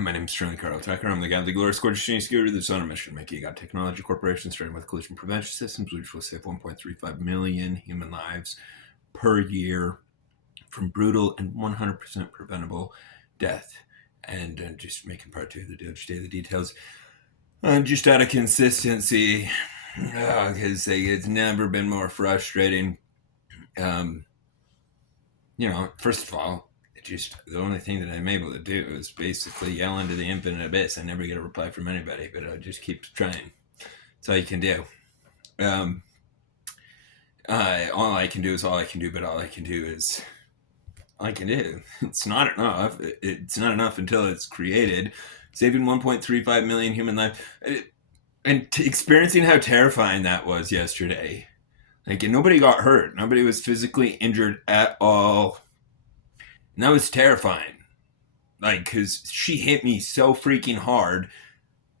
My name is Sterling Carl Tucker. I'm the guy of the glorious gorgeous genius security that's on a mission making God technology corporation starting with collision prevention systems, which will save 1.35 million human lives per year from brutal and 100% preventable death. And just making part two of the DOGE Daily Details. Just out of consistency, because it's never been more frustrating. First of all, just the only thing that I'm able to do is basically yell into the infinite abyss. I never get a reply from anybody, but I just keep trying. That's all you can do. All I can do is all I can do, but all I can do is all I can do. It's not enough. It's not enough until it's created. Saving 1.35 million human lives. And experiencing how terrifying that was yesterday. Like, nobody got hurt. Nobody was physically injured at all. And that was terrifying. Like, because she hit me so freaking hard.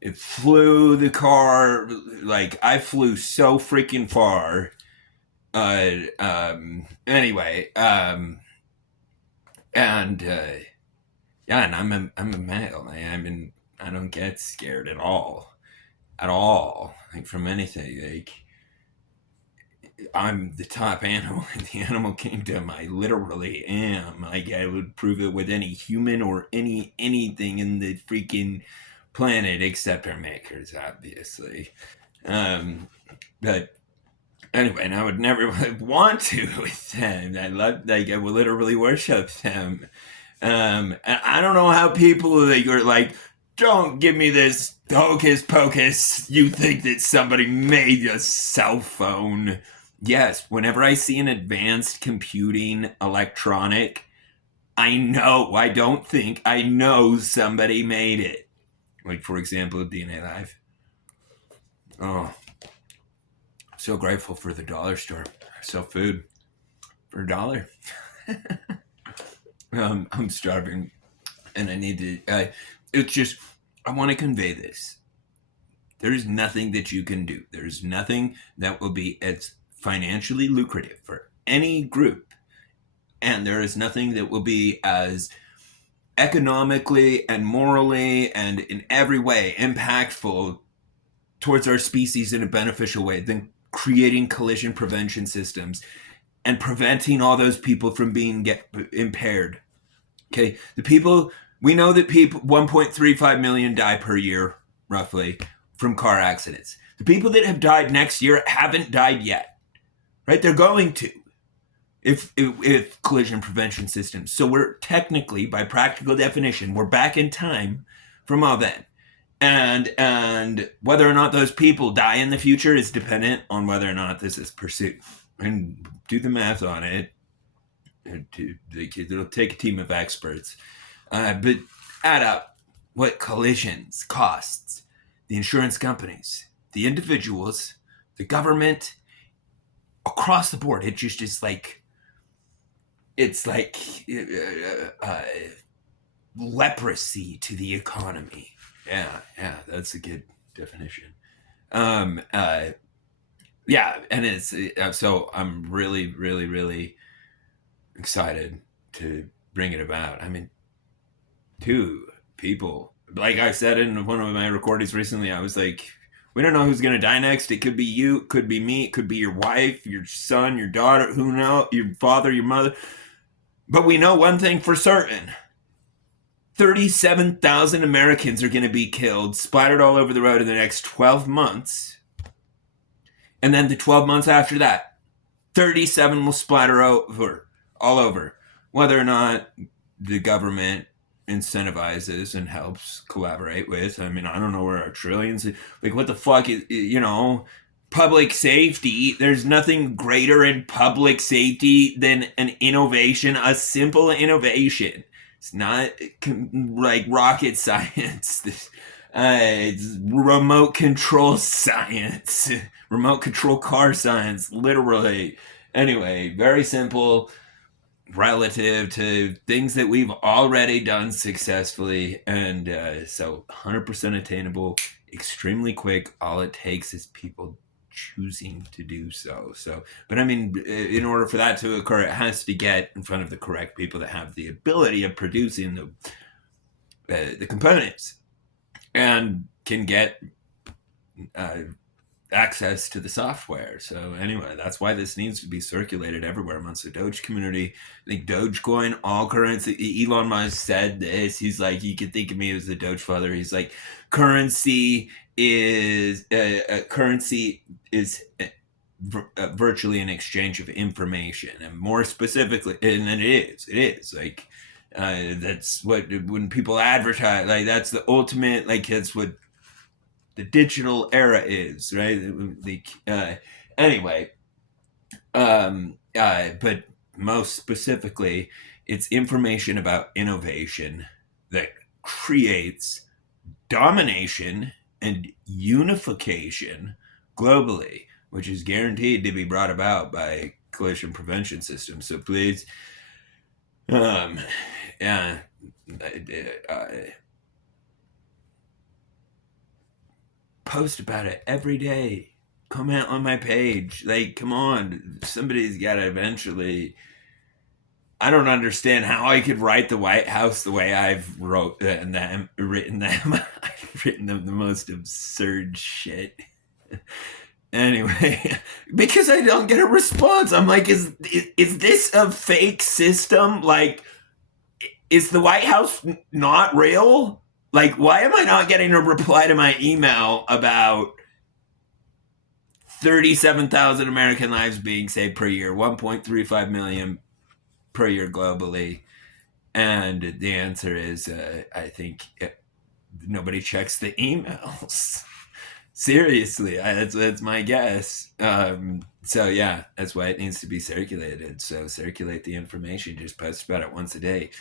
It flew the car. Like, I flew so freaking far. Anyway. And I'm a male. I don't get scared at all. Like, from anything. Like, I'm the top animal in the animal kingdom. I literally am. Like, I would prove it with any human or anything in the freaking planet except our makers, obviously. But anyway, and I would never want to with them. I would literally worship them. And I don't know how people are like, don't give me this hocus pocus. You think that somebody made a cell phone? Yes, whenever I see an advanced computing electronic, I know somebody made it. Like, for example, DNA Live. Oh, so grateful for the dollar store. Sell food for $1. I'm starving and I need to, it's just, I want to convey this. There is nothing that you can do. There is nothing that will be as financially lucrative for any group. And there is nothing that will be as economically and morally and in every way impactful towards our species in a beneficial way than creating collision prevention systems and preventing all those people from being impaired. Okay, we know that 1.35 million die per year, roughly, from car accidents. The people that have died next year haven't died yet. Right? They're going to, if collision prevention systems. So we're technically, by practical definition, we're back in time from all that. And whether or not those people die in the future is dependent on whether or not this is pursued. And do the math on it. It'll take a team of experts. But add up what collisions costs the insurance companies, the individuals, the government, across the board. It just is like, it's like leprosy to the economy. Yeah, that's a good definition. And it's so I'm really, really, really excited to bring it about. I mean, two people, like I said in one of my recordings recently, I was like, we don't know who's going to die next. It could be you, it could be me, it could be your wife, your son, your daughter, who knows, your father, your mother. But we know one thing for certain. 37,000 Americans are going to be killed, splattered all over the road in the next 12 months. And then the 12 months after that, 37 will splatter all over. Whether or not the government incentivizes and helps collaborate with. I mean, I don't know where our trillions, like, what the fuck is, public safety. There's nothing greater in public safety than an innovation, a simple innovation. It's not like rocket science. It's remote control science, remote control car science, literally. Anyway, very simple relative to things that we've already done successfully. And so 100% attainable, extremely quick. All it takes is people choosing to do so. But I mean, in order for that to occur, it has to get in front of the correct people that have the ability of producing the components and can get uh, access to the software. So anyway, that's why this needs to be circulated everywhere amongst the Doge community. I think Dogecoin, all currency. Elon Musk said this. He's like, you can think of me as the Doge father. He's like, currency is virtually an exchange of information, and more specifically, and it is like. That's what when people advertise, like that's the ultimate, like that's what the digital era is, right? Anyway, but most specifically, it's information about innovation that creates domination and unification globally, which is guaranteed to be brought about by collision prevention systems. So please, yeah, post about it every day. Comment on my page. Like, come on, somebody's got to eventually. I don't understand how I could write the White House the way I've written them. I've written them the most absurd shit. Anyway, because I don't get a response. I'm like, is this a fake system? Like, is the White House not real? Like, why am I not getting a reply to my email about 37,000 American lives being saved per year, 1.35 million per year globally? And the answer is, I think nobody checks the emails. Seriously, that's my guess. So yeah, that's why it needs to be circulated. So circulate the information. Just post about it once a day.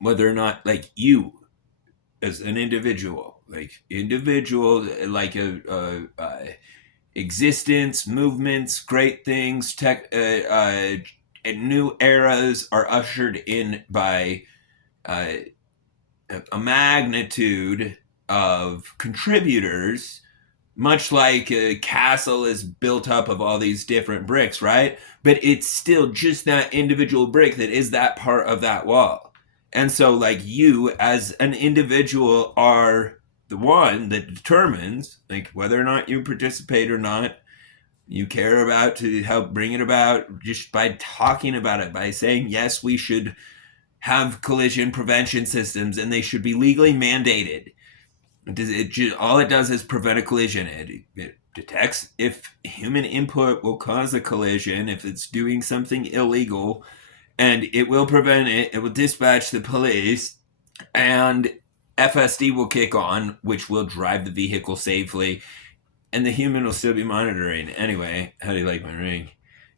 Whether or not, like, you as an individual, like existence, movements, great things, tech, and new eras are ushered in by uh, a magnitude of contributors, much like a castle is built up of all these different bricks, right? But it's still just that individual brick that is that part of that wall. And so, like, you as an individual are the one that determines, like, whether or not you participate or not. You care about to help bring it about just by talking about it, by saying, yes, we should have collision prevention systems and they should be legally mandated. All it does is prevent a collision. It detects if human input will cause a collision, if it's doing something illegal, and it will prevent it. It will dispatch the police, and FSD will kick on, which will drive the vehicle safely, and the human will still be monitoring. Anyway, how do you like my ring?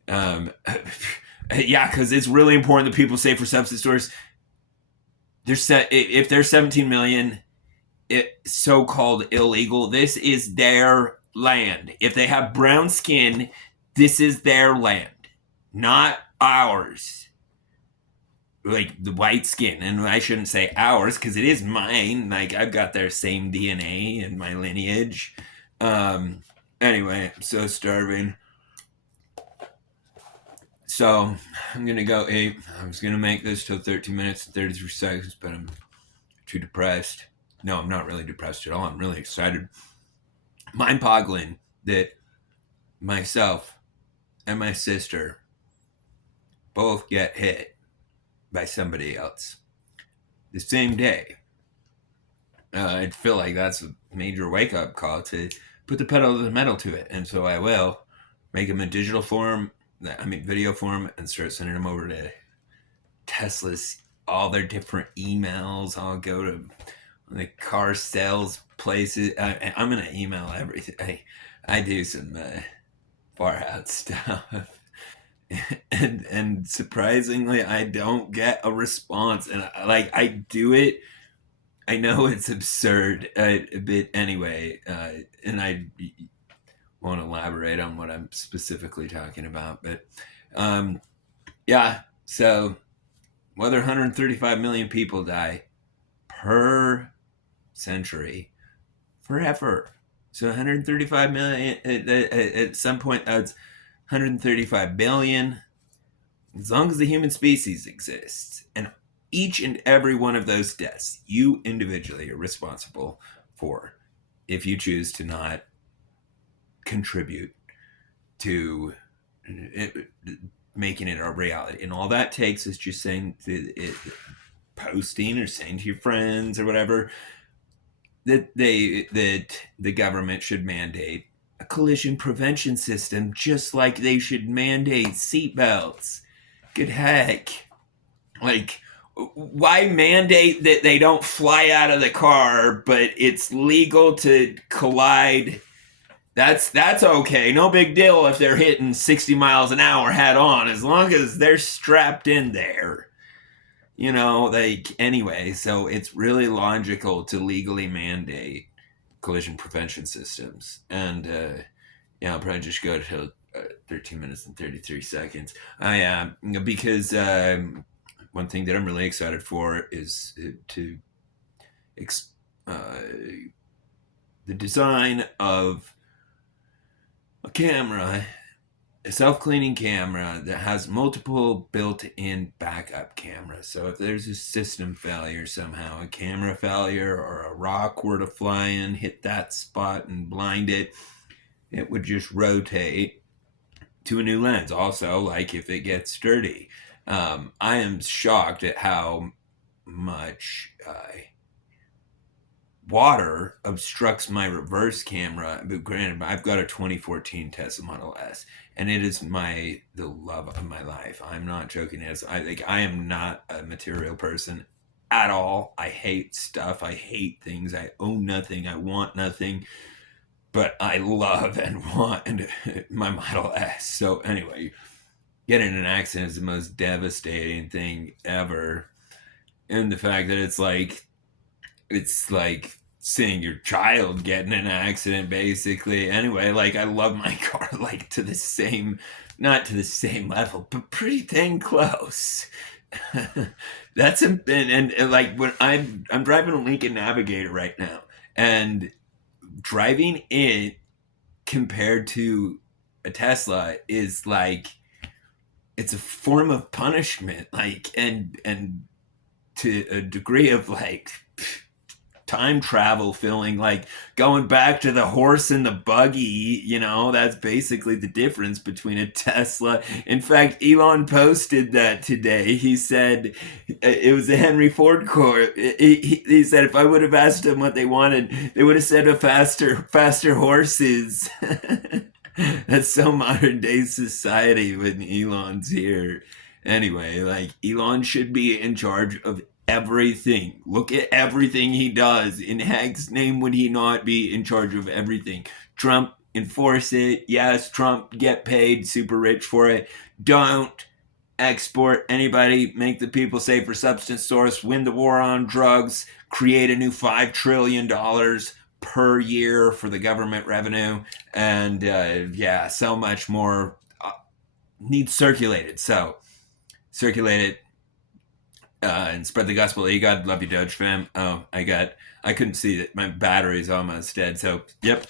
Yeah, because it's really important that people say for substance stores, if there's 17 million so-called illegal, this is their land. If they have brown skin, this is their land, not ours. Like the white skin, and I shouldn't say ours because it is mine. Like, I've got their same DNA in my lineage. Anyway, I'm so starving. So I'm gonna go eat. I was gonna make this till 13 minutes and 33 seconds, but I'm too depressed. No, I'm not really depressed at all. I'm really excited. Mind-boggling that myself and my sister both get hit by somebody else the same day. I feel like that's a major wake-up call to put the pedal to the metal to it, and so I will make them in digital form, video form, and start sending them over to Tesla's, all their different emails. I'll go to the car sales places. I'm gonna email everything. I do some far out stuff, and surprisingly, I don't get a response. And I do it. I know it's absurd a bit anyway, and I won't elaborate on what I'm specifically talking about. But yeah, so whether 135 million people die per century forever. So 135 million at some point, that's 135 billion. As long as the human species exists, and each and every one of those deaths, you individually are responsible for if you choose to not contribute to it, making it a reality. And all that takes is just saying posting or saying to your friends or whatever that the government should mandate a collision prevention system, just like they should mandate seatbelts. Good heck. Like, why mandate that they don't fly out of the car, but it's legal to collide? That's okay. No big deal if they're hitting 60 miles an hour head on, as long as they're strapped in there. Like, anyway, so it's really logical to legally mandate collision prevention systems. And I'll probably just go to 13 minutes and 33 seconds. Because one thing that I'm really excited for is the design of a camera, a self-cleaning camera that has multiple built-in backup cameras. So if there's a system failure somehow, a camera failure, or a rock were to fly in, hit that spot and blind it, it would just rotate to a new lens. Also, like if it gets dirty. I am shocked at how much water obstructs my reverse camera. But granted, I've got a 2014 Tesla Model S, and it is the love of my life. I'm not joking. I am not a material person at all. I hate stuff. I hate things. I own nothing. I want nothing. But I love and want my Model S. So anyway, getting in an accident is the most devastating thing ever. And the fact that it's like seeing your child get in an accident, basically. Anyway, like, I love my car, like, not to the same level, but pretty dang close. That's and like, when I'm driving a Lincoln Navigator right now, and driving it compared to a Tesla is like, it's a form of punishment, like, and to a degree of like time travel, feeling like going back to the horse and the buggy. That's basically the difference between a Tesla. In fact, Elon posted that today. He said it was a Henry Ford quote. He said if I would have asked them what they wanted, they would have said a faster horses. That's so modern day society when Elon's here. Anyway, like, Elon should be in charge of everything. Look at everything he does. In heck's name would he not be in charge of everything? Trump, enforce it. Yes, Trump, get paid super rich for it. Don't export anybody. Make the people safer substance source. Win the war on drugs. Create a new $5 trillion per year for the government revenue. And so much more needs circulated. So circulate it. And spread the gospel. Hey, God love you, Doge fam. I couldn't see that my battery's almost dead. So, yep.